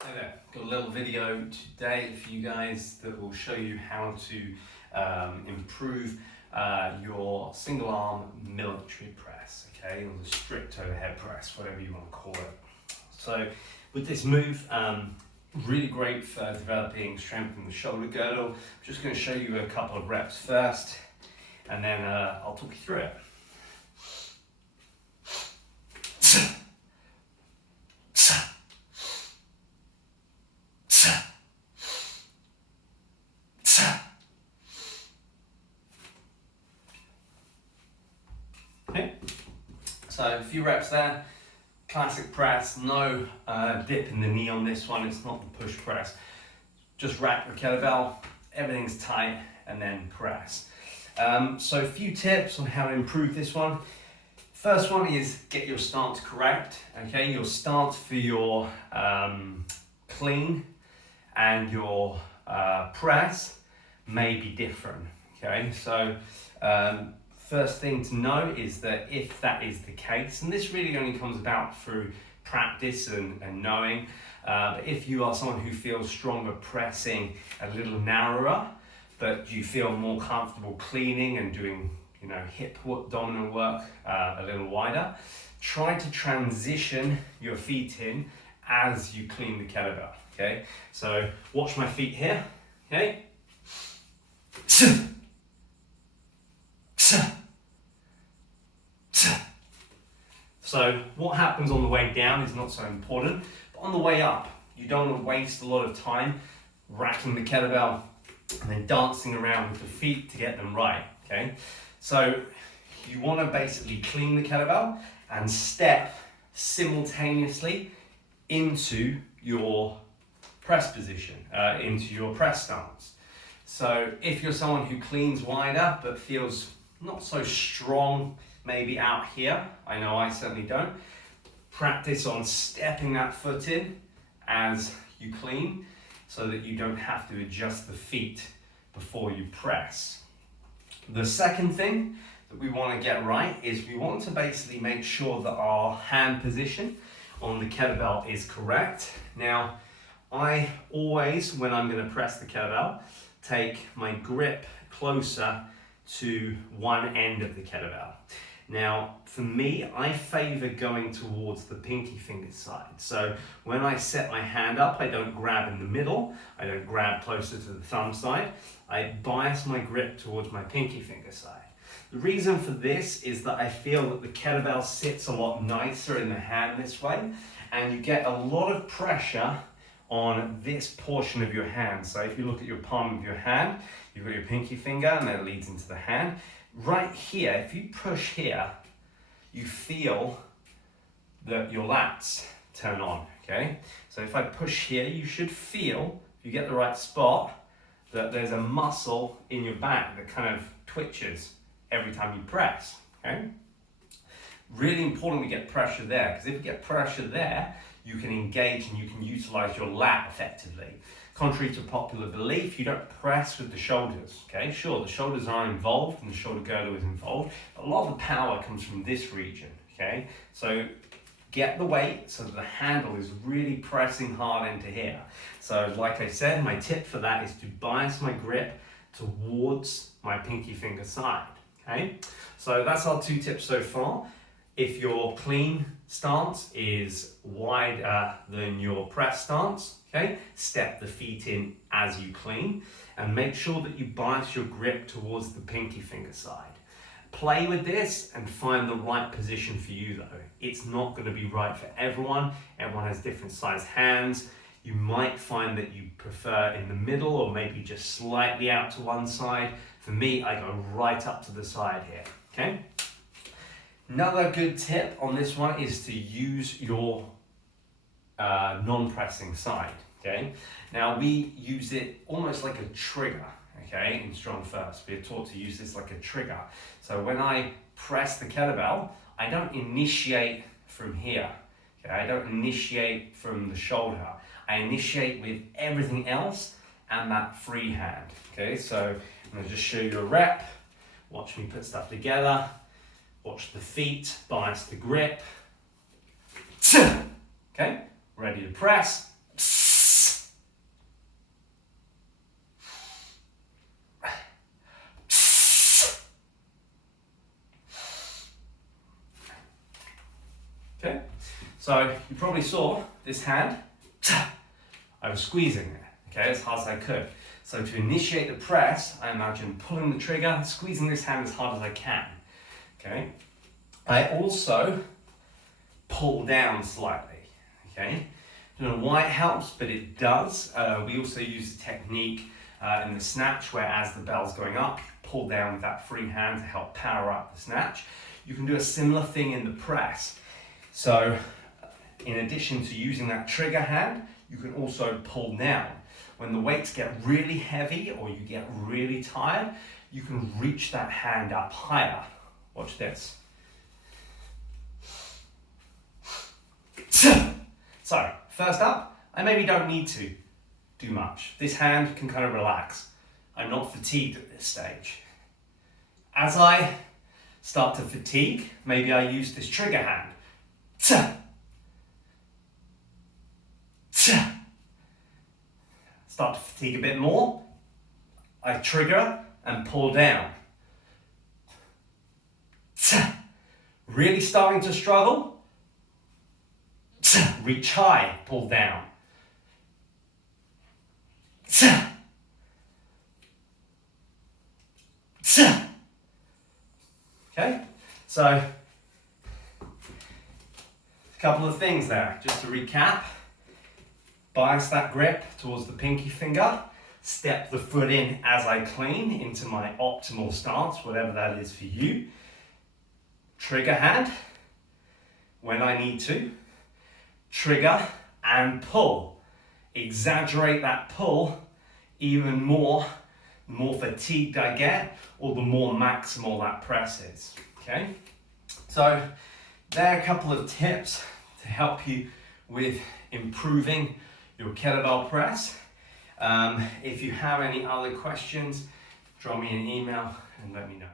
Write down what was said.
Hi there, got a little video today for you guys that will show you how to improve your single arm military press, okay, or the strict overhead press, whatever you want to call it. So with this move, really great for developing strength in the shoulder girdle. I'm just going to show you a couple of reps first, and then I'll talk you through it. Okay, so a few reps there. Classic press, no dip in the knee on this one. It's not the push press. Just rack the kettlebell, everything's tight, and then press. So a few tips on how to improve this one. First one is get your stance correct. Okay, your stance for your clean and your press may be different. Okay, so first thing to know is that if that is the case, and this really only comes about through practice and knowing, but if you are someone who feels stronger pressing a little narrower, but you feel more comfortable cleaning and doing, hip dominant work a little wider, try to transition your feet in as you clean the kettlebell. Okay, so watch my feet here. Okay. So what happens on the way down is not so important, but on the way up, you don't want to waste a lot of time racking the kettlebell and then dancing around with the feet to get them right, okay? So you want to basically clean the kettlebell and step simultaneously into your press position, into your press stance. So if you're someone who cleans wider but feels not so strong maybe out here, I know I certainly don't, practice on stepping that foot in as you clean so that you don't have to adjust the feet before you press. The second thing that we want to get right is we want to basically make sure that our hand position on the kettlebell is correct. Now, I always, when I'm going to press the kettlebell, take my grip closer to one end of the kettlebell. Now, for me, I favor going towards the pinky finger side. So when I set my hand up, I don't grab in the middle. I don't grab closer to the thumb side. I bias my grip towards my pinky finger side. The reason for this is that I feel that the kettlebell sits a lot nicer in the hand this way, and you get a lot of pressure on this portion of your hand. So if you look at your palm of your hand, you've got your pinky finger and that leads into the hand. Right here, if you push here, you feel that your lats turn on, okay? So if I push here, you should feel, if you get the right spot, that there's a muscle in your back that kind of twitches every time you press, okay? Really important to get pressure there, because if you get pressure there, you can engage and you can utilize your lat effectively. Contrary to popular belief, you don't press with the shoulders, okay? Sure, the shoulders are involved and the shoulder girdle is involved, but a lot of the power comes from this region, okay? So get the weight so that the handle is really pressing hard into here. So like I said, my tip for that is to bias my grip towards my pinky finger side, okay? So that's our two tips so far. If your clean stance is wider than your press stance, okay, step the feet in as you clean and make sure that you bias your grip towards the pinky finger side. Play with this and find the right position for you though. It's not going to be right for everyone. Everyone has different size hands. You might find that you prefer in the middle or maybe just slightly out to one side. For me, I go right up to the side here, okay? Another good tip on this one is to use your non-pressing side, okay? Now we use it almost like a trigger, okay, in Strong First. We are taught to use this like a trigger. So when I press the kettlebell, I don't initiate from here, okay? I don't initiate from the shoulder. I initiate with everything else and that free hand, okay? So I'm gonna just show you a rep. Watch me put stuff together. Watch the feet, bias the grip. Okay, ready to press. Okay, so you probably saw this hand, I was squeezing it, okay, as hard as I could. So to initiate the press, I imagine pulling the trigger, squeezing this hand as hard as I can, okay. I also pull down slightly, okay. I don't know why it helps, but it does. We also use the technique in the snatch where as the bell's going up, pull down with that free hand to help power up the snatch. You can do a similar thing in the press. So in addition to using that trigger hand, you can also pull down. When the weights get really heavy or you get really tired, you can reach that hand up higher. Watch this. So, first up, I maybe don't need to do much. This hand can kind of relax. I'm not fatigued at this stage. As I start to fatigue, maybe I use this trigger hand. Start to fatigue a bit more, I trigger and pull down. Really starting to struggle, reach high, pull down. Okay, so a couple of things there, just to recap. Bias that grip towards the pinky finger, step the foot in as I clean into my optimal stance, whatever that is for you. Trigger hand when I need to. Trigger and pull. Exaggerate that pull even more. The more fatigued I get, or the more maximal that press is. Okay? So there are a couple of tips to help you with improving your kettlebell press. If you have any other questions, drop me an email and let me know.